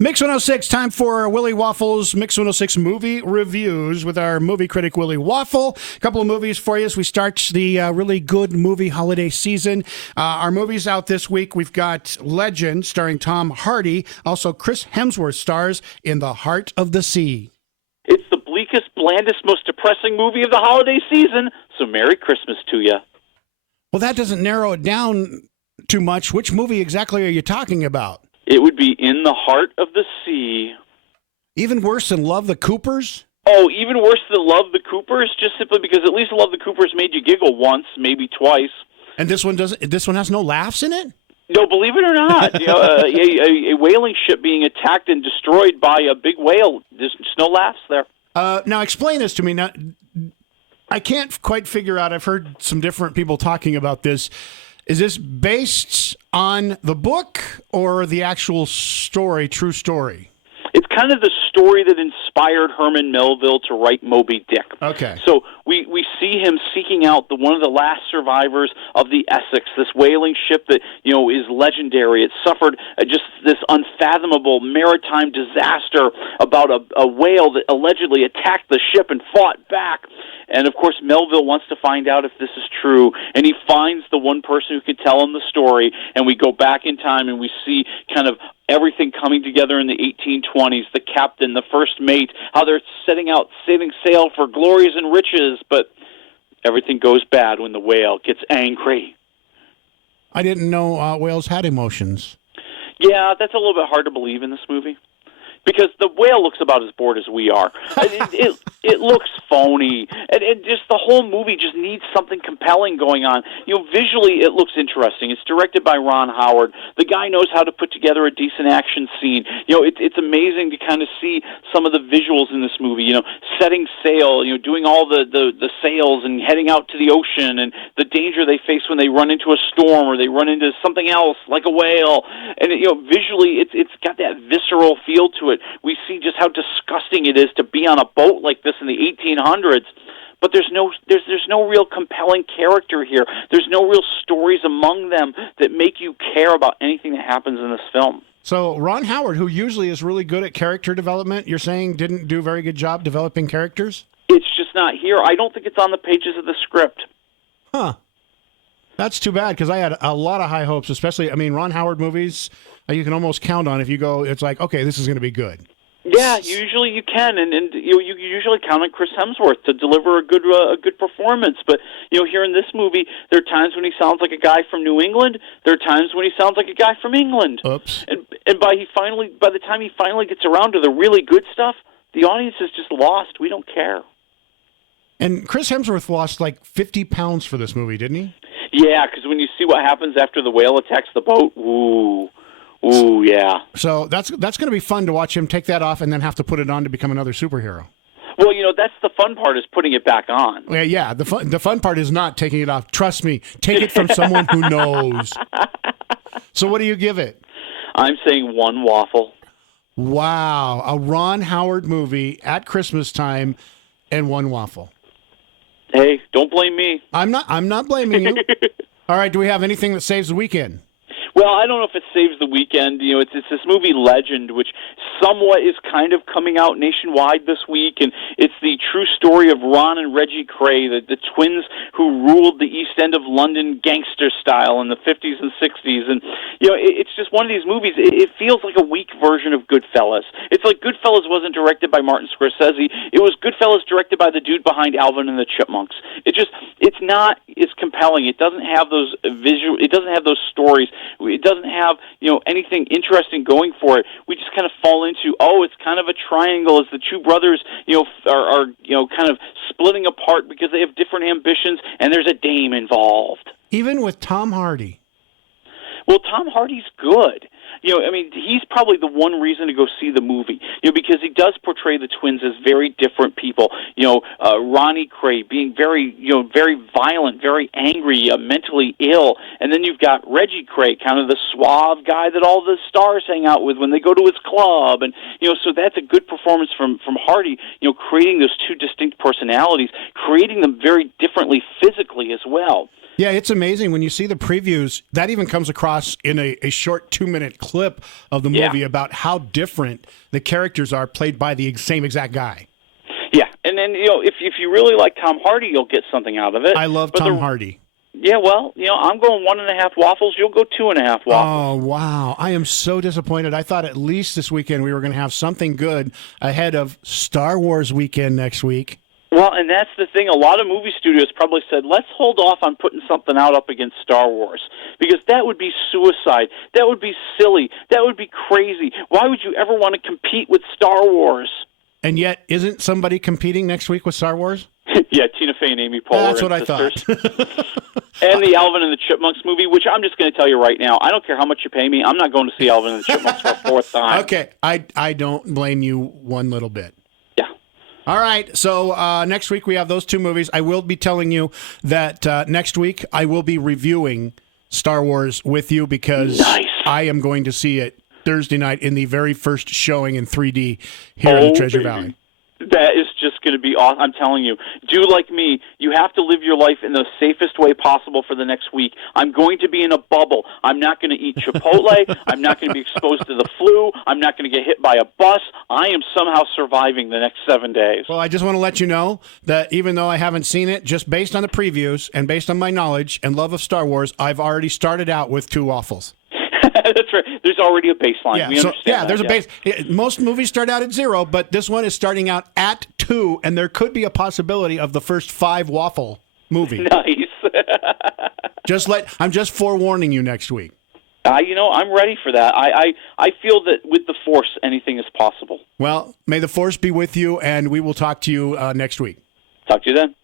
Mix 106, time for Willie Waffle's Mix 106 movie reviews with our movie critic, Willie Waffle. A couple of movies for you as we start the really good movie holiday season. Our movies out this week, we've got Legend, starring Tom Hardy. Also, Chris Hemsworth stars in The Heart of the Sea. It's the bleakest, blandest, most depressing movie of the holiday season, so Merry Christmas to you. Well, that doesn't narrow it down too much. Which movie exactly are you talking about? It would be In the Heart of the Sea. Even worse than Love the Coopers? Oh, even worse than Love the Coopers, just simply because at least Love the Coopers made you giggle once, maybe twice. And this one doesn't. This one has no laughs in it? No, believe it or not, a whaling ship being attacked and destroyed by a big whale. There's just no laughs there. Now, explain this to me. Now, I can't quite figure out. I've heard some different people talking about this. Is this based on the book or the actual story, true story? It's kind of the story that inspired Herman Melville to write Moby Dick. Okay. So we see him seeking out one of the last survivors of the Essex, this whaling ship that is legendary. It suffered just this unfathomable maritime disaster about a whale that allegedly attacked the ship and fought back. And, of course, Melville wants to find out if this is true, and he finds the one person who can tell him the story, and we go back in time and we see kind of everything coming together in the 1820s, the captain, the first mate, how they're setting sail for glories and riches, but everything goes bad when the whale gets angry. I didn't know whales had emotions. Yeah, that's a little bit hard to believe in this movie. Because the whale looks about as bored as we are. It looks phony. And just the whole movie just needs something compelling going on. Visually it looks interesting. It's directed by Ron Howard. The guy knows how to put together a decent action scene. It's amazing to kind of see some of the visuals in this movie. Setting sail, doing all the sails and heading out to the ocean and the danger they face when they run into a storm or they run into something else like a whale. And visually it's got that visceral feel to it. We see just how disgusting it is to be on a boat like this in the 1800s. But there's no real compelling character here. There's no real stories among them that make you care about anything that happens in this film. So Ron Howard, who usually is really good at character development, you're saying didn't do a very good job developing characters? It's just not here. I don't think it's on the pages of the script. Huh. That's too bad, because I had a lot of high hopes, especially, Ron Howard movies, you can almost count on if you go, it's like, okay, this is going to be good. Yeah, usually you can, and you usually count on Chris Hemsworth to deliver a good performance. But here in this movie, there are times when he sounds like a guy from New England. There are times when he sounds like a guy from England. Oops. And by the time he finally gets around to the really good stuff, the audience is just lost. We don't care. And Chris Hemsworth lost like 50 pounds for this movie, didn't he? Yeah, because when you see what happens after the whale attacks the boat, ooh, yeah. So that's going to be fun to watch him take that off and then have to put it on to become another superhero. Well, that's the fun part, is putting it back on. Yeah. The fun part is not taking it off. Trust me, take it from someone who knows. So what do you give it? I'm saying 1 waffle. Wow, a Ron Howard movie at Christmas time and 1 waffle. Hey, don't blame me. I'm not blaming you. All right, do we have anything that saves the weekend? Well, I don't know if it saves the weekend. It's this movie Legend, which somewhat is kind of coming out nationwide this week, and it's the true story of Ron and Reggie Kray, the twins who ruled the East End of London gangster style in the 50s and 60s. And it's just one of these movies. It feels like a weak version of Goodfellas. It's like Goodfellas wasn't directed by Martin Scorsese. It was Goodfellas directed by the dude behind Alvin and the Chipmunks. It's not as compelling. It doesn't have those It doesn't have those stories. It doesn't have, anything interesting going for it. We just kind of fall into, it's kind of a triangle as the two brothers, are kind of splitting apart because they have different ambitions and there's a dame involved. Even with Tom Hardy. Well, Tom Hardy's good. He's probably the one reason to go see the movie, because he does portray the twins as very different people. Ronnie Kray being very violent, very angry, mentally ill. And then you've got Reggie Kray, kind of the suave guy that all the stars hang out with when they go to his club. And, so that's a good performance from Hardy, creating those two distinct personalities, creating them very differently physically as well. Yeah, it's amazing when you see the previews. That even comes across in a short 2-minute clip. clip of the movie about how different the characters are played by the same exact guy. Yeah, and then, if you really like Tom Hardy, you'll get something out of it. I love Tom Hardy. Yeah, well, I'm going 1.5 waffles. You'll go 2.5 waffles. Oh, wow. I am so disappointed. I thought at least this weekend we were going to have something good ahead of Star Wars weekend next week. Well, and that's the thing. A lot of movie studios probably said, let's hold off on putting something out up against Star Wars, because that would be suicide. That would be silly. That would be crazy. Why would you ever want to compete with Star Wars? And yet, isn't somebody competing next week with Star Wars? Yeah, Tina Fey and Amy Poehler. That's what I thought. And the Alvin and the Chipmunks movie, which I'm just going to tell you right now, I don't care how much you pay me, I'm not going to see Alvin and the Chipmunks for a fourth time. Okay, I don't blame you one little bit. Yeah. All right, so next week we have those two movies. I will be telling you that next week I will be reviewing Star Wars with you, because I am going to see it Thursday night in the very first showing in 3D here in the Treasure Valley. That is just going to be awesome. I'm telling you. Do like me. You have to live your life in the safest way possible for the next week. I'm going to be in a bubble. I'm not going to eat Chipotle. I'm not going to be exposed to the flu. I'm not going to get hit by a bus. I am somehow surviving the next 7 days. Well, I just want to let you know that even though I haven't seen it, just based on the previews and based on my knowledge and love of Star Wars, I've already started out with 2 waffles. That's right. There's already a baseline. Yeah, we understand there's a base. Most movies start out at 0, but this one is starting out at 2, and there could be a possibility of the first 5 waffle movie. Nice. I'm just forewarning you next week. I'm ready for that. I feel that with the Force, anything is possible. Well, may the Force be with you, and we will talk to you next week. Talk to you then.